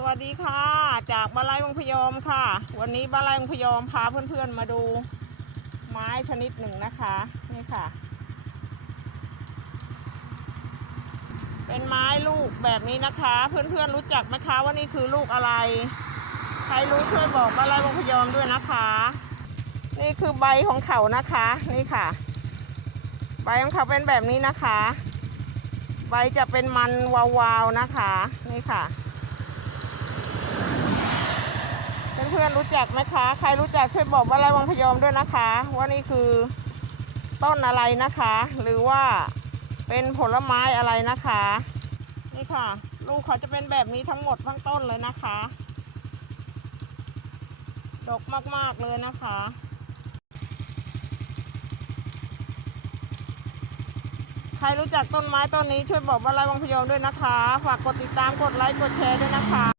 สวัสดีค่ะ จากบานไร่วังพยอมค่ะ วันนี้บานไร่วังพยอมพาเพื่อนๆมาดูไม้ชนิดหนึ่งนะคะ นี่ค่ะ เป็นไม้ลูกแบบนี้นะคะ เพื่อนๆรู้จักไหมคะว่านี่คือลูกอะไร ใครรู้ช่วยบอกบานไร่วังพยอมด้วยนะคะ นี่คือใบของเขานะคะ นี่ค่ะ ใบของเขาเป็นแบบนี้นะคะ ใบจะเป็นมันวาวๆนะคะ นี่ค่ะ เพื่ อนๆรู้จักไหมคะ ใครรู้จักช่วยบอกว่าไรวังพยอมด้วยนะคะ ว่านี่คือต้นอะไรนะคะ หรือว่าเป็นผลไม้อะไรนะคะ นี่ค่ะ ลูกเขาจะเป็นแบบนี้ทั้งหมดทั้งต้นเลยนะคะ ดกมากๆเลยนะคะใครรู้จักต้นไม้ต้นนี้ช่วยบอกว่าไรวังพยอมด้วยนะคะ ฝากกดติดตามกดไลค์กดแชร์ด้วยนะคะ